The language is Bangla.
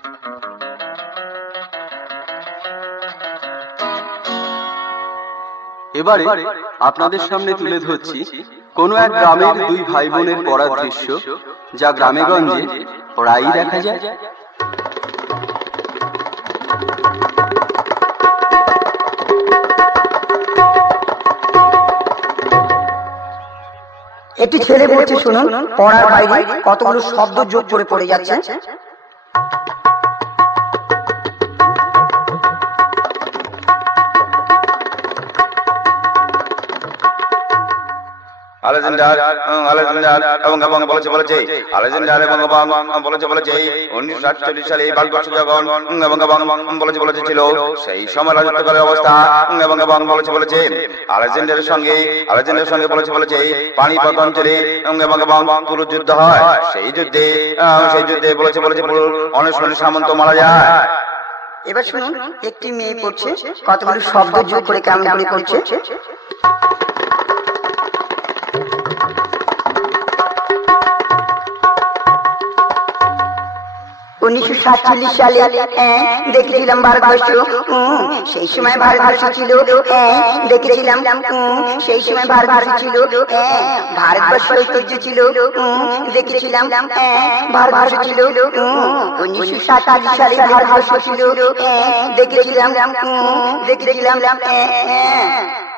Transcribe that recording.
এবারে আপনাদের সামনে তুলে ধরছি কোনো এক গ্রামের দুই ভাই বোনের পড়ার দৃশ্য, যা গ্রামে গঞ্জে প্রায়ই দেখা যায়। একটি ছেলে বলছে, শুনুন, পড়ার বাইরে কতগুলো শব্দ যোগ করে পড়ে যাচ্ছে। আলেকজান্ডার এবং বলেছে 1948 সালে ভারতবর্ষ যখন বলেছে ছিল সেই সময় রাজত্বকালের অবস্থা এবং বলেছে আলেকজান্ডারের সঙ্গে বলেছে পানিপথ অঞ্চলে পুরো যুদ্ধ হয়। সেই যুদ্ধে বলেছে অনেক সামন্ত মারা যায়। এবার শুনুন, একটি মেয়ে পড়ছে, কতগুলো শব্দ যোগ করে কেমন করে পড়ছে। 1947 সালে দেখেছিলাম ভারতবর্ষ, সেই সময় ভারতবর্ষ ছিল, দেখেছিলাম সেই সময় ভারতবর্ষ ছিল, ভারতবর্ষ ঐতিহ্য ছিল, দেখেছিলাম ভারতবর্ষ ছিল, 1947 সালে ভারতবর্ষ ছিল, দেখেছিলাম।